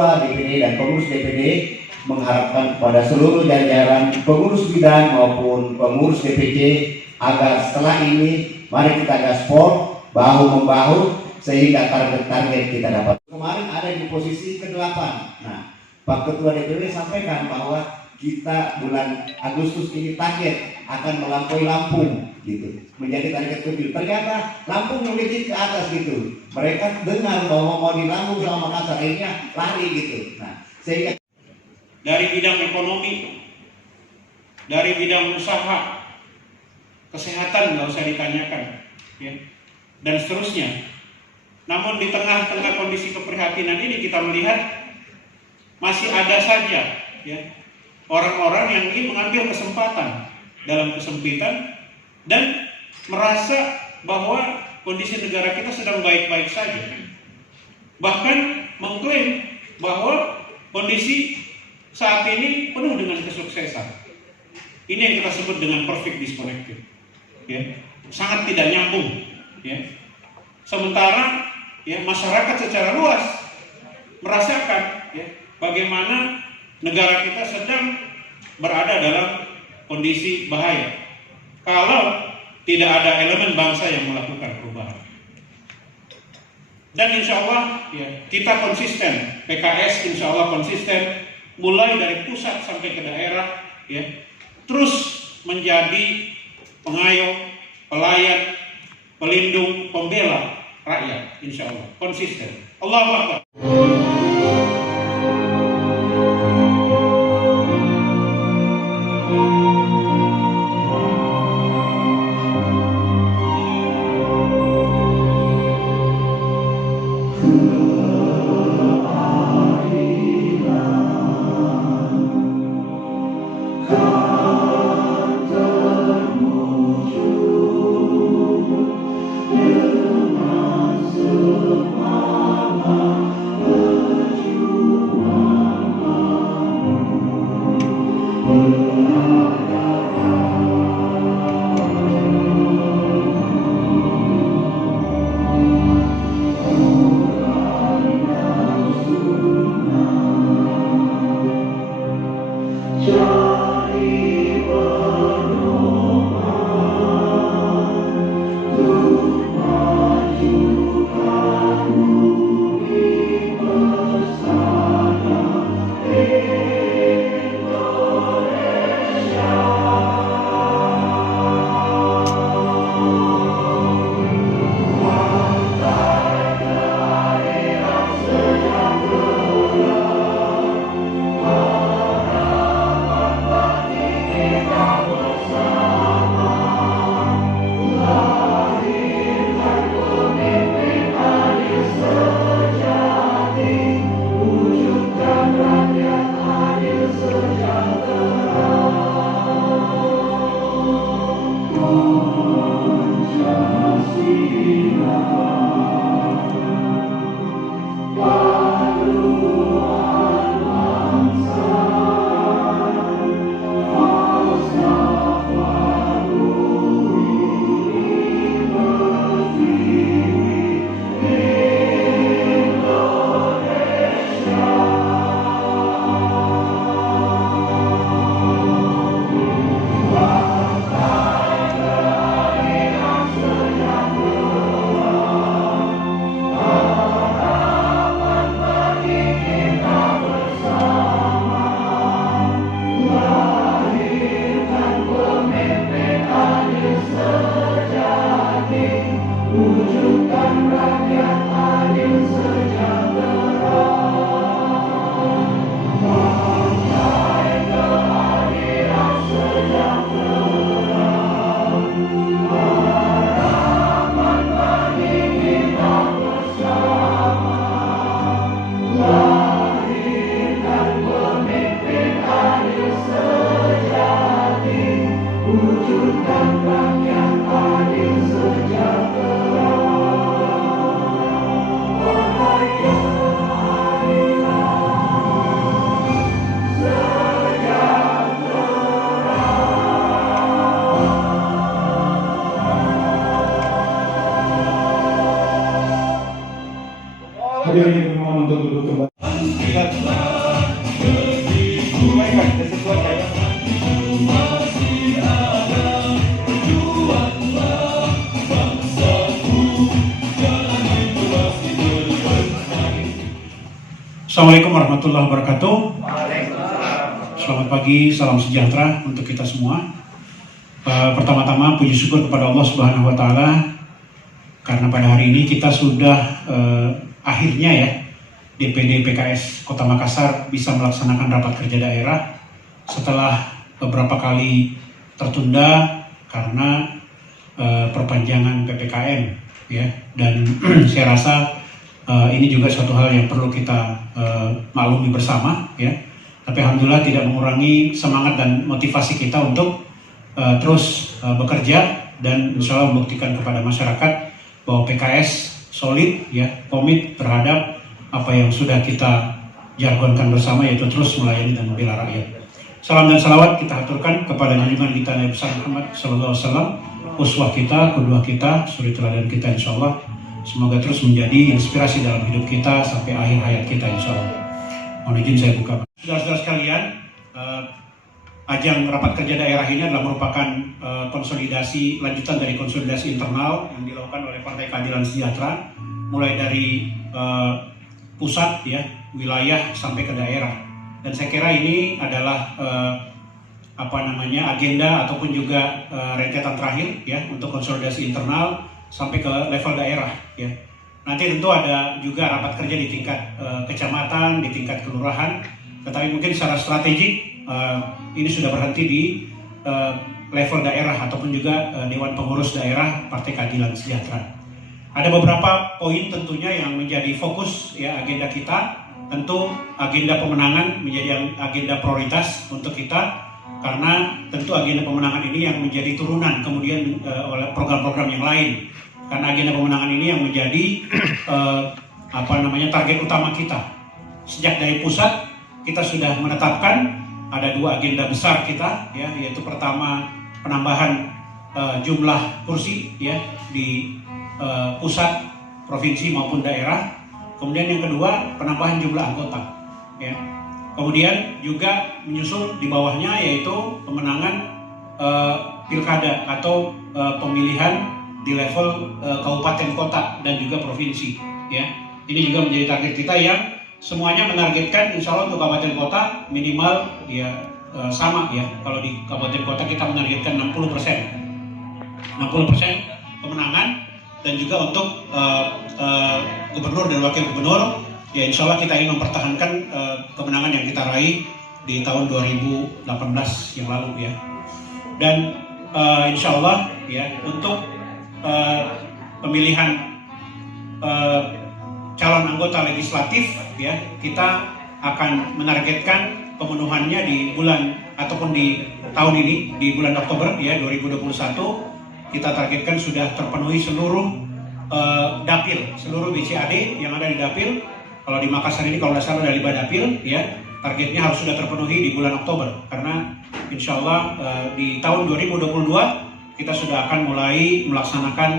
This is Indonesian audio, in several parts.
Ketua DPD dan pengurus DPD mengharapkan kepada seluruh jajaran pengurus bidang maupun pengurus DPC agar setelah ini mari kita gaspol bahu-membahu sehingga target-target kita dapat. Kemarin ada di posisi ke-8. Nah, Pak Ketua DPD sampaikan bahwa kita bulan Agustus ini target akan melampaui Lampung gitu, menjadi target 7. Ternyata Lampung memiliki ke atas gitu. Mereka dengar bahwa mau di Lampung sama Makassar, akhirnya lari gitu. Nah, sehingga dari bidang ekonomi, dari bidang usaha, kesehatan nggak usah ditanyakan, ya, dan seterusnya. Namun di tengah-tengah kondisi keprihatinan ini kita melihat masih ada saja, ya, orang-orang yang ingin mengambil kesempatan dalam kesempitan dan merasa bahwa kondisi negara kita sedang baik-baik saja. Bahkan mengklaim bahwa kondisi saat ini penuh dengan kesuksesan. Ini yang kita sebut dengan perfect disconnected, ya, sangat tidak nyambung, ya. Sementara, ya, masyarakat secara luas merasakan, ya, bagaimana negara kita sedang berada dalam kondisi bahaya kalau tidak ada elemen bangsa yang melakukan perubahan. Dan insya Allah, ya, kita konsisten, PKS insya Allah konsisten, mulai dari pusat sampai ke daerah, ya, terus menjadi pengayom, pelayan, pelindung, pembela rakyat, insya Allah konsisten. Allahu Akbar. Assalamualaikum warahmatullahi wabarakatuh. Selamat pagi, salam sejahtera untuk kita semua. Pertama-tama puji syukur kepada Allah Subhanahu wa Ta'ala karena pada hari ini kita sudah akhirnya ya DPD PKS Kota Makassar bisa melaksanakan rapat kerja daerah setelah beberapa kali tertunda karena perpanjangan PPKM ya, dan saya rasa ini juga suatu hal yang perlu kita maklumi bersama ya. Tapi alhamdulillah tidak mengurangi semangat dan motivasi kita untuk terus bekerja dan insya Allah membuktikan kepada masyarakat bahwa PKS solid ya, komit terhadap apa yang sudah kita jargonkan bersama, yaitu terus melayani dan membela rakyat. Salam dan salawat kita aturkan kepada junjungan kita Nabi besar Muhammad Sallallahu Alaihi Wasallam, uswah kita, kedua kita, suri teladan kita insya Allah. Semoga terus menjadi inspirasi dalam hidup kita sampai akhir hayat kita insya Allah. Mohon izin saya buka. Saudara-saudara sekalian, ajang rapat kerja daerah ini adalah merupakan konsolidasi, lanjutan dari konsolidasi internal yang dilakukan oleh Partai Keadilan Sejahtera, mulai dari pusat ya, wilayah sampai ke daerah. Dan saya kira ini adalah agenda ataupun juga rentetan terakhir ya untuk konsolidasi internal sampai ke level daerah ya. Nanti tentu ada juga rapat kerja di tingkat kecamatan, di tingkat kelurahan, tetapi mungkin secara strategik ini sudah berhenti di level daerah ataupun juga Dewan Pengurus Daerah Partai Keadilan Sejahtera. Ada beberapa poin tentunya yang menjadi fokus ya agenda kita. Tentu agenda pemenangan menjadi agenda prioritas untuk kita, karena tentu agenda pemenangan ini yang menjadi turunan kemudian oleh program-program yang lain. Karena agenda pemenangan ini yang menjadi target utama kita. Sejak dari pusat kita sudah menetapkan ada dua agenda besar kita ya, yaitu pertama penambahan jumlah kursi ya di pusat, provinsi maupun daerah. Kemudian yang kedua penambahan jumlah anggota ya. Kemudian juga menyusul di bawahnya yaitu pemenangan pilkada atau pemilihan di level kabupaten kota dan juga provinsi ya. Ini juga menjadi target kita yang semuanya menargetkan insya Allah untuk kabupaten kota minimal ya sama ya. Kalau di kabupaten kota kita menargetkan 60% pemenangan, dan juga untuk gubernur dan wakil gubernur ya insya Allah kita ingin mempertahankan kemenangan yang kita raih di tahun 2018 yang lalu ya. Dan insya Allah ya untuk pemilihan calon anggota legislatif ya, kita akan menargetkan pemenuhannya di bulan ataupun di tahun ini di bulan Oktober ya 2021. Kita targetkan sudah terpenuhi seluruh dapil, seluruh BCAD yang ada di dapil. Kalau di Makassar ini kalau nggak salah ada 5 dapil ya, targetnya harus sudah terpenuhi di bulan Oktober, karena insya Allah di tahun 2022 kita sudah akan mulai melaksanakan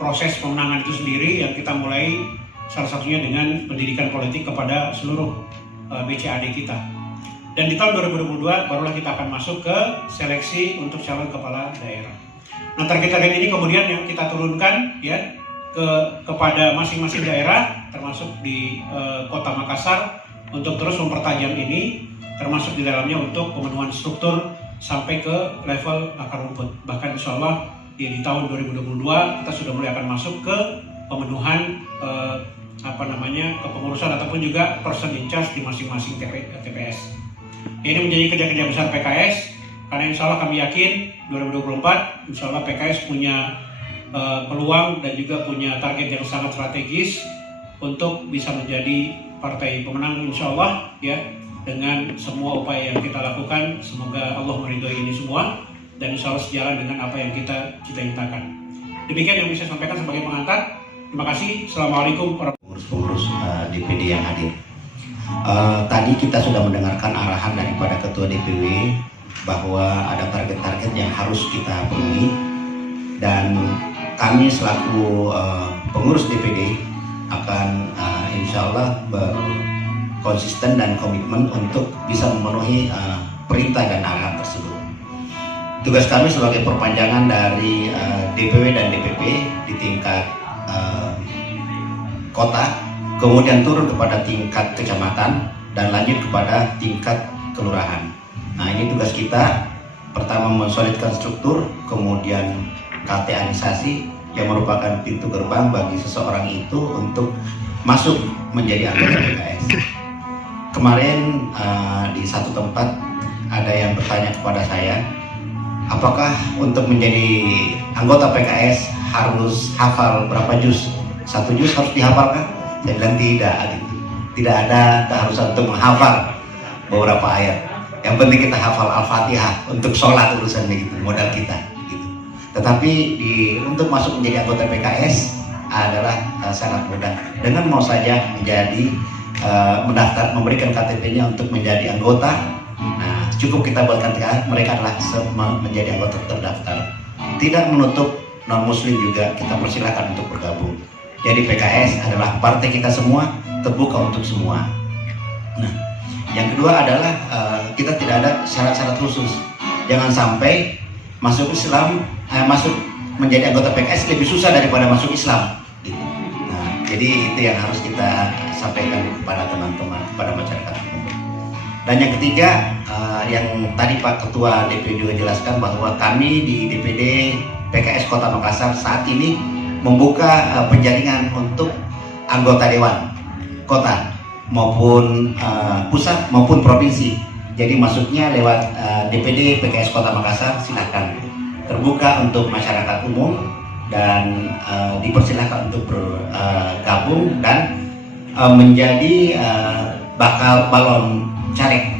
proses pemenangan itu sendiri, yang kita mulai salah satunya dengan pendidikan politik kepada seluruh BCAD kita. Dan di tahun 2022 barulah kita akan masuk ke seleksi untuk calon kepala daerah. Nah, target-target ini kemudian yang kita turunkan ya kepada masing-masing daerah, termasuk di Kota Makassar, untuk terus mempertajam ini, termasuk di dalamnya untuk pemenuhan struktur sampai ke level akar rumput. Bahkan insya Allah di tahun 2022 kita sudah mulai akan masuk ke pemenuhan kepengurusan ataupun juga person in charge di masing-masing TPS. Ini menjadi kerja-kerja besar PKS, karena insya Allah kami yakin 2024 insya Allah PKS punya peluang dan juga punya target yang sangat strategis untuk bisa menjadi partai pemenang insya Allah ya. Dengan semua upaya yang kita lakukan, semoga Allah meridhoi ini semua dan insya Allah sejalan dengan apa yang kita cita-citakan. Demikian yang bisa saya sampaikan sebagai pengantar. Terima kasih. Assalamualaikum warahmatullahi wabarakatuh. Pengurus DPD yang hadir. Tadi kita sudah mendengarkan arahan daripada Ketua DPW bahwa ada target-target yang harus kita penuhi, dan kami selaku pengurus DPD akan insya Allah konsisten dan komitmen untuk bisa memenuhi perintah dan arahan tersebut. Tugas kami sebagai perpanjangan dari DPW dan DPP di tingkat kota, kemudian turun kepada tingkat kecamatan, dan lanjut kepada tingkat kelurahan. Nah, ini tugas kita, pertama mensolidkan struktur, kemudian KTA-nisasi yang merupakan pintu gerbang bagi seseorang itu untuk masuk menjadi anggota PKS. Kemarin di satu tempat ada yang bertanya kepada saya, apakah untuk menjadi anggota PKS harus hafal berapa juz? 1 juz harus dihafalkan? Saya bilang tidak, gitu. Tidak ada keharusan untuk menghafal beberapa ayat. Yang penting kita hafal Al-Fatihah untuk sholat urusannya gitu, modal kita. Gitu. Tetapi untuk masuk menjadi anggota PKS adalah sangat mudah. Dengan mau saja menjadi mendaftar, memberikan KTP-nya untuk menjadi anggota. Nah, cukup kita buatkan mereka adalah menjadi anggota terdaftar. Tidak menutup non-muslim juga kita persilakan untuk bergabung. Jadi PKS adalah partai kita semua, terbuka untuk semua. Nah, yang kedua adalah kita tidak ada syarat-syarat khusus. Jangan sampai masuk Islam, masuk menjadi anggota PKS lebih susah daripada masuk Islam. Nah, jadi itu yang harus kita sampaikan kepada teman-teman, kepada masyarakat. Dan yang ketiga, yang tadi Pak Ketua DPD juga jelaskan bahwa kami di DPD PKS Kota Makassar saat ini membuka penjaringan untuk anggota dewan kota maupun pusat maupun provinsi. Jadi masuknya lewat DPD PKS Kota Makassar silahkan, terbuka untuk masyarakat umum dan dipersilahkan untuk bergabung dan menjadi bakal balon caleg,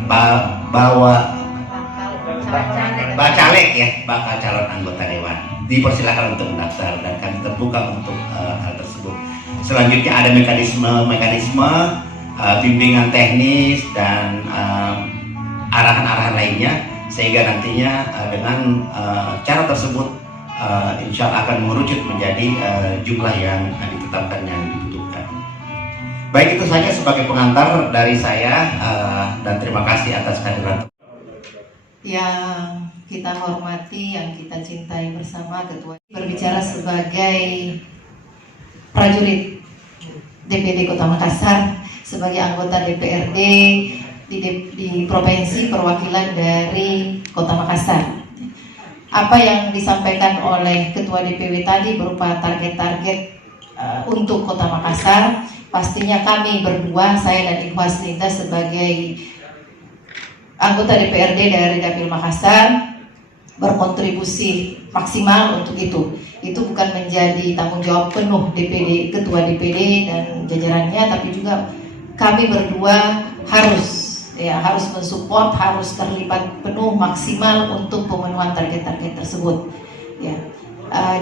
caleg ya, bakal calon anggota dewan. Dipersilakan untuk mendaftar dan kami terbuka untuk hal tersebut. Selanjutnya ada mekanisme bimbingan teknis dan arahan-arahan lainnya, sehingga nantinya dengan cara tersebut insya Allah akan mengerucut menjadi jumlah yang ditetapkan yang dibutuhkan. Baik, itu saja sebagai pengantar dari saya dan terima kasih atas kehadiran. Yang kita hormati, yang kita cintai bersama, Ketua berbicara sebagai prajurit DPD Kota Makassar, sebagai anggota DPRD di Provinsi Perwakilan dari Kota Makassar. Apa yang disampaikan oleh Ketua DPW tadi berupa target-target untuk Kota Makassar, pastinya kami berdua, saya dan Ibu Haslinda sebagai anggota DPRD dari Dapil Makassar berkontribusi maksimal untuk itu. Itu bukan menjadi tanggung jawab penuh DPD, Ketua DPD dan jajarannya, tapi juga kami berdua harus mensupport, harus terlibat penuh maksimal untuk pemenuhan target-target tersebut. Ya,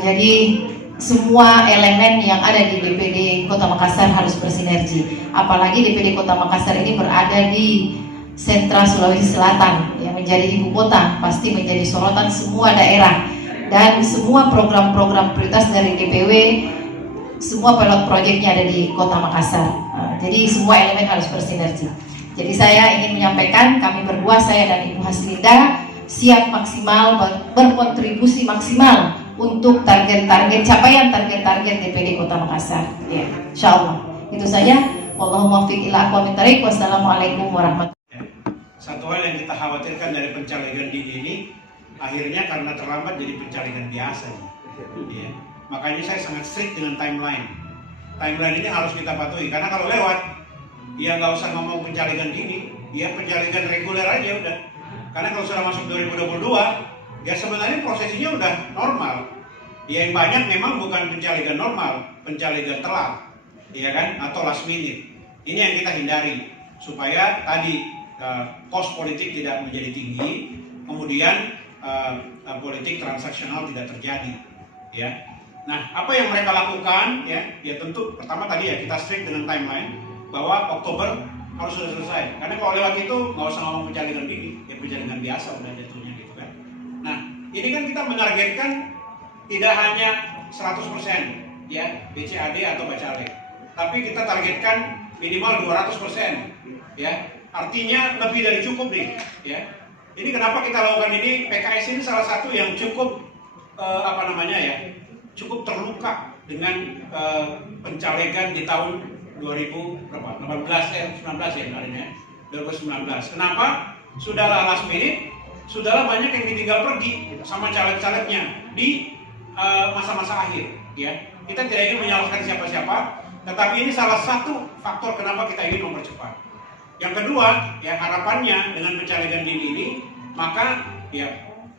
jadi semua elemen yang ada di DPD Kota Makassar harus bersinergi. Apalagi DPD Kota Makassar ini berada di sentra Sulawesi Selatan yang menjadi ibu kota, pasti menjadi sorotan semua daerah dan semua program-program prioritas dari DPW, semua pilot projectnya ada di Kota Makassar. Jadi semua elemen harus bersinergi. Jadi saya ingin menyampaikan, kami berdua, saya dan Ibu Haslinda siap maksimal berkontribusi maksimal untuk target-target capaian target-target DPD Kota Makassar. Ya, insyaallah. Itu saja. Wallahumma muwaffiq ila aqwamit thariq. Wassalamualaikum warahmatullahi wabarakatuh. Satu hal yang kita khawatirkan dari pencalegan dini ini, akhirnya karena terlambat jadi pencalegan biasa. Ya. Makanya saya sangat strict dengan timeline. Timeline ini harus kita patuhi, karena kalau lewat, ya nggak usah ngomong pencalegan dini, ya pencalegan reguler aja udah. Karena kalau sudah masuk 2022, ya sebenarnya prosesinya udah normal. Ya, yang banyak memang bukan pencalegan normal, pencalegan telat, ya kan, atau last minute. Ini yang kita hindari supaya tadi kos politik tidak menjadi tinggi, kemudian politik transaksional tidak terjadi. Ya, nah apa yang mereka lakukan? Ya tentu pertama tadi ya kita strict dengan timeline bahwa Oktober harus sudah selesai. Karena kalau lewat itu nggak usah ngomong pencalegan dini, ya pencalegan biasa udah jatuhnya gitu kan. Nah ini kan kita menargetkan tidak hanya 100% ya BCAD atau Bacalek, tapi kita targetkan minimal 200% ya. Artinya lebih dari cukup nih, ya. Ini kenapa kita lakukan ini? PKS ini salah satu yang cukup cukup terluka dengan pencalegan di tahun 2019 ya kemarin ya, 2019. Kenapa? Sudahlah last minute, sudahlah banyak yang ditinggal pergi sama caleg-calegnya di masa-masa akhir. Ya, kita tidak ingin menyalahkan siapa-siapa, tetapi ini salah satu faktor kenapa kita ingin mempercepat. Yang kedua, ya harapannya dengan pencalegan dini ini, maka ya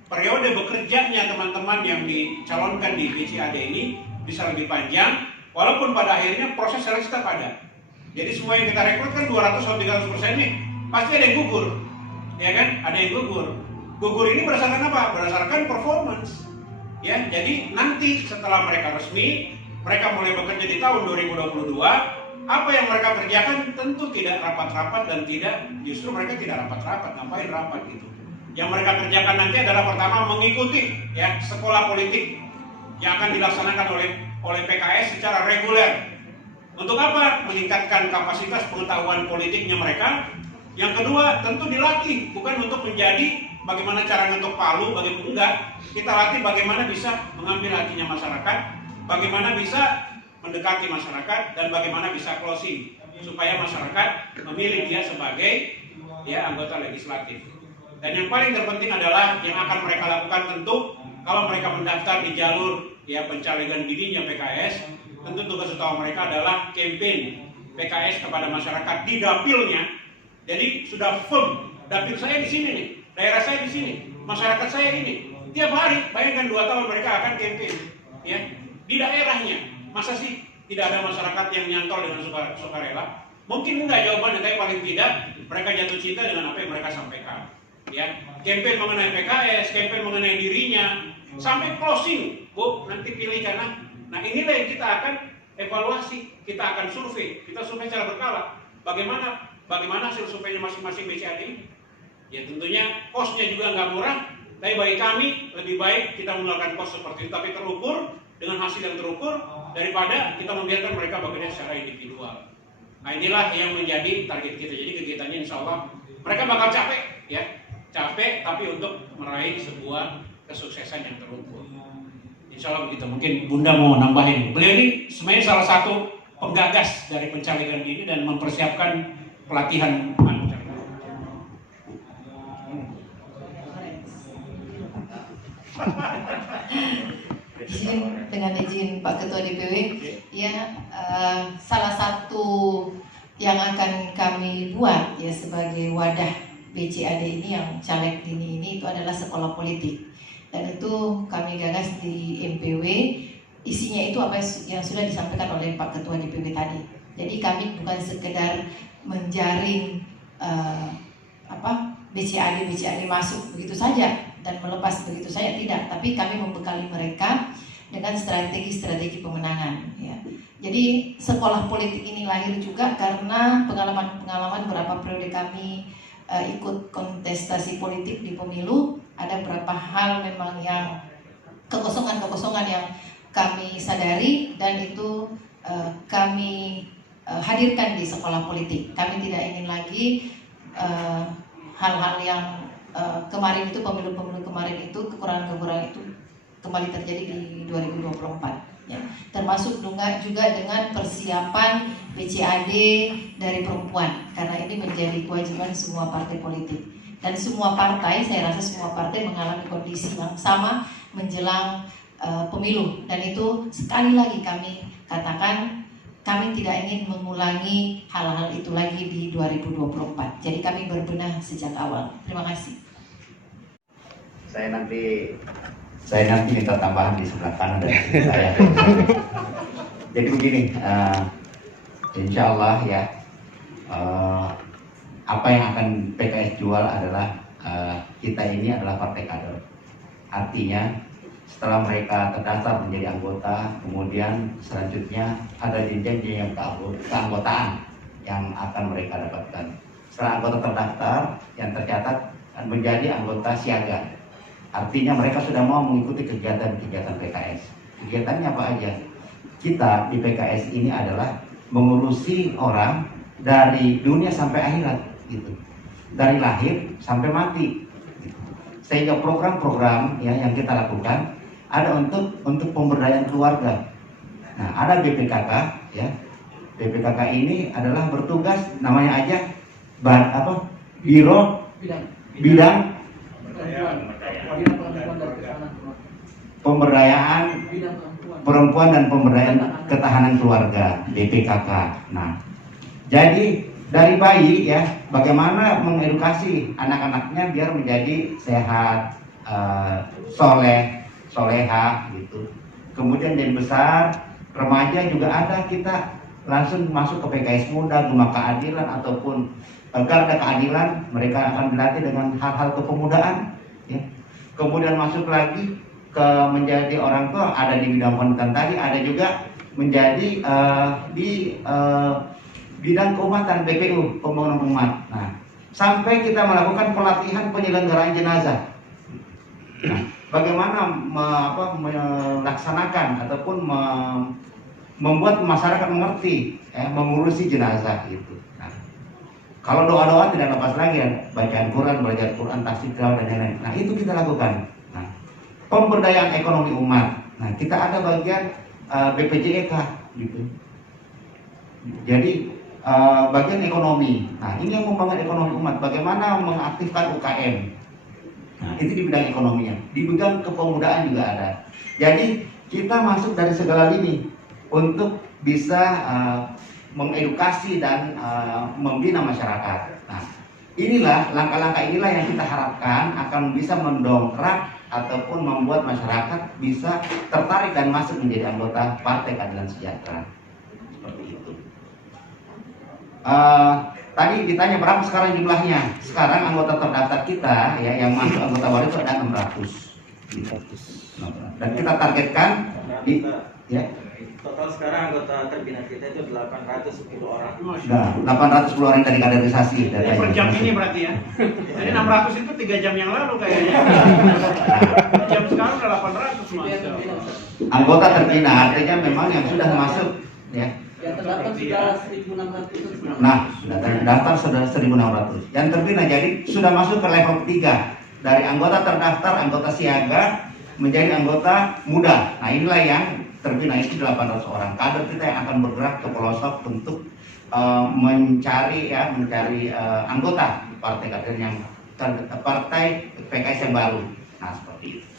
periode bekerjanya teman-teman yang dicalonkan di BCAD ini bisa lebih panjang, walaupun pada akhirnya proses seleksi tetap ada. Jadi semua yang kita rekrut kan 200-300% nih, pasti ada yang gugur, ya kan? Ada yang gugur. Gugur ini berdasarkan apa? Berdasarkan performance. Ya, jadi nanti setelah mereka resmi, mereka mulai bekerja di tahun 2022, apa yang mereka kerjakan tentu tidak rapat-rapat dan justru mereka tidak rapat-rapat, ngapain rapat gitu. Yang mereka kerjakan nanti adalah pertama mengikuti ya sekolah politik yang akan dilaksanakan oleh PKS secara reguler. Untuk apa? Meningkatkan kapasitas pengetahuan politiknya mereka. Yang kedua, tentu dilatih, bukan untuk menjadi bagaimana cara ngetok palu, bagaimana enggak. Kita latih bagaimana bisa mengambil hatinya masyarakat, bagaimana bisa mendekati masyarakat, dan bagaimana bisa closing supaya masyarakat memilih dia sebagai ya anggota legislatif. Dan yang paling terpenting adalah yang akan mereka lakukan tentu kalau mereka mendaftar di jalur ya pencalegan dininya PKS, tentu tugas utama mereka adalah campaign PKS kepada masyarakat di dapilnya. Jadi sudah firm, dapil saya di sini nih, daerah saya di sini, masyarakat saya ini. Tiap hari, bayangkan 2 tahun mereka akan campaign ya di daerahnya. Masa sih tidak ada masyarakat yang nyantol dengan sukarela? Mungkin enggak jawabannya, tapi paling tidak mereka jatuh cinta dengan apa yang mereka sampaikan. Ya, campaign mengenai PKS, campaign mengenai dirinya, sampai closing, Bu, nanti pilih karena. Nah inilah yang kita akan evaluasi, kita akan survei, kita survei secara berkala. Bagaimana hasil surveinya masing-masing BCAD ini? Ya tentunya kosnya juga nggak murah, tapi bagi kami lebih baik kita menggunakan kos seperti itu, tapi terukur dengan hasil yang terukur daripada kita membiarkan mereka bekerja secara individual. Nah inilah yang menjadi target kita. Jadi kegiatannya insya Allah mereka bakal capek, ya capek, tapi untuk meraih sebuah kesuksesan yang terukur. Insya Allah begitu. Mungkin Bunda mau nambahin. Beliau ini sebenarnya salah satu penggagas dari pencalegan dini dan mempersiapkan pelatihan. Dengan izin Pak Ketua DPW, ya salah satu yang akan kami buat ya sebagai wadah BCAD ini yang caleg dini ini itu adalah sekolah politik, dan itu kami gagas di MPW. Isinya itu apa yang sudah disampaikan oleh Pak Ketua DPW tadi. Jadi kami bukan sekedar menjaring BCAD masuk begitu saja dan melepas begitu saja, tidak, tapi kami membekali mereka dengan strategi-strategi pemenangan ya. Jadi sekolah politik ini lahir juga karena pengalaman beberapa periode kami ikut kontestasi politik di pemilu. Ada beberapa hal memang yang kekosongan yang kami sadari, dan itu kami hadirkan di sekolah politik. Kami tidak ingin lagi hal-hal yang kemarin itu, pemilu-pemilu kemarin itu, kekurangan-kekurangan itu kembali terjadi di 2024 ya. Termasuk juga dengan persiapan BCAD dari perempuan, karena ini menjadi kewajiban semua partai politik. Dan semua partai, saya rasa semua partai mengalami kondisi yang sama menjelang pemilu. Dan itu sekali lagi kami katakan, kami tidak ingin mengulangi hal-hal itu lagi di 2024. Jadi kami berbenah sejak awal. Terima kasih. Saya nanti minta tambahan di sebelah kanan dari saya. Jadi begini, insya Allah ya, apa yang akan PKS jual adalah kita ini adalah partai kader. Artinya setelah mereka terdaftar menjadi anggota, kemudian selanjutnya ada jenjang-jenjang keanggotaan yang akan mereka dapatkan. Setelah anggota terdaftar, yang tercatat menjadi anggota siaga. Artinya mereka sudah mau mengikuti kegiatan-kegiatan PKS. Kegiatannya apa aja? Kita di PKS ini adalah mengurusi orang dari dunia sampai akhirat, gitu. Dari lahir sampai mati. Gitu. Sehingga program-program ya, yang kita lakukan ada untuk pemberdayaan keluarga. Nah, ada BPKK ya. DPKK ini adalah bertugas, namanya aja Biro Bidang Pemberdayaan Perempuan dan Pemberdayaan Ketahanan Keluarga, DPKK. Nah, jadi dari bayi ya, bagaimana mengedukasi anak-anaknya biar menjadi sehat, soleha gitu. Kemudian dari besar, remaja juga ada, kita langsung masuk ke PKS Muda, Gema Keadilan ataupun Garda Keadilan, mereka akan dilatih dengan hal-hal kepemudaan. Ya. Kemudian masuk lagi ke menjadi orang tua, ada di bidang pendidikan tadi, ada juga menjadi di bidang keumatan, BPU, pembangunan umat. Nah, sampai kita melakukan pelatihan penyelenggaraan jenazah. Nah, bagaimana melaksanakan ataupun membuat masyarakat mengerti mengurusi jenazah itu. Nah, kalau doa-doa tidak lepas lagi ya, bacaan Quran, belajar Quran, tafsir dan lain-lain. Nah, itu kita lakukan. Nah, pemberdayaan ekonomi umat. Nah, kita ada bagian BPJEK gitu. Jadi bagian ekonomi. Nah, ini yang membangun ekonomi umat. Bagaimana mengaktifkan UKM. Nah, itu di bidang ekonominya. Di bidang kepemudaan juga ada. Jadi kita masuk dari segala lini untuk bisa mengedukasi dan membina masyarakat. Nah, inilah langkah-langkah inilah yang kita harapkan akan bisa mendongkrak ataupun membuat masyarakat bisa tertarik dan masuk menjadi anggota Partai Keadilan Sejahtera. Seperti itu. Tadi ditanya berapa sekarang jumlahnya. Sekarang anggota terdaftar kita ya yang masuk anggota baru itu ada 600. Dan kita targetkan di ya. Total sekarang anggota terbina kita itu 810 orang. Nah, 810 orang dari kaderisasi. Ya, per jam ini berarti ya. Jadi 600 itu 3 jam yang lalu kayaknya. Jam sekarang udah 800 mas. Anggota terbina artinya memang yang sudah masuk ya. Yang terdaftar sudah 1.600. Nah, sudah terdaftar sudah 1.600. Yang terbina jadi sudah masuk ke level 3. Dari anggota terdaftar, anggota siaga menjadi anggota muda. Nah, inilah yang terbina itu 800 orang. Kader kita yang akan bergerak ke pelosok untuk mencari anggota partai kader yang partai PKS yang baru. Nah, seperti itu.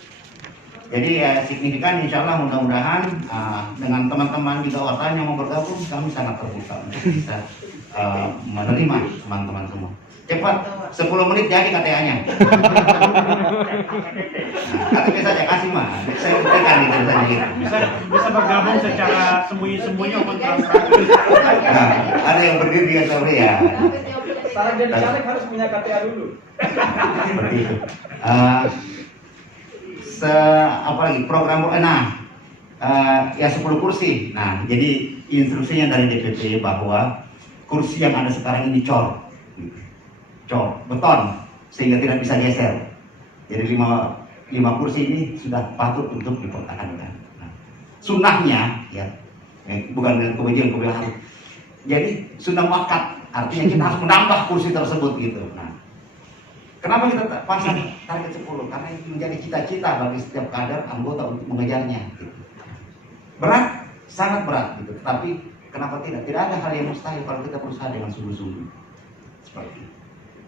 Jadi ya signifikan, insya Allah mudah-mudahan dengan teman-teman juga wartawan yang mau bergabung, kami sangat terbuka untuk bisa menerima teman-teman semua. Cepat, 10 menit jadi KTA-nya. Nah, KTP saja kasih mah, saya berikan gitu saja gitu. Bisa bergabung secara sembunyi-sembunyi maupun transparan. Nah, ada yang berdiri ya sore ya. Syarat jadi caleg harus punya KTA dulu. Seperti itu. Apalagi program ya 10 kursi. Nah, jadi instruksinya dari DPP bahwa kursi yang ada sekarang ini cor beton sehingga tidak bisa geser. Jadi 5 kursi ini sudah patut untuk dipertahankan. Nah, sunnahnya ya bukan dengan kebejian. Jadi sunnah muakkad, artinya kita harus menambah kursi tersebut gitu. Nah, kenapa kita pasang target 10? Karena itu menjadi cita-cita bagi setiap kader anggota untuk mengejarnya. Gitu. Berat, sangat berat gitu. Tapi kenapa tidak? Tidak ada hal yang mustahil kalau kita berusaha dengan sungguh-sungguh. Seperti itu.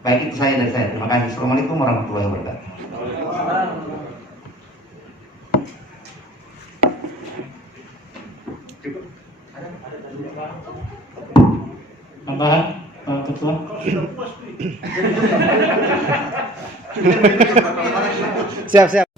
Baik, itu saya dari saya. Terima kasih. Assalamualaikum warahmatullahi wabarakatuh. Cukup? Tambahan, Pak Ketua? Sudah puas, Pi. Siap.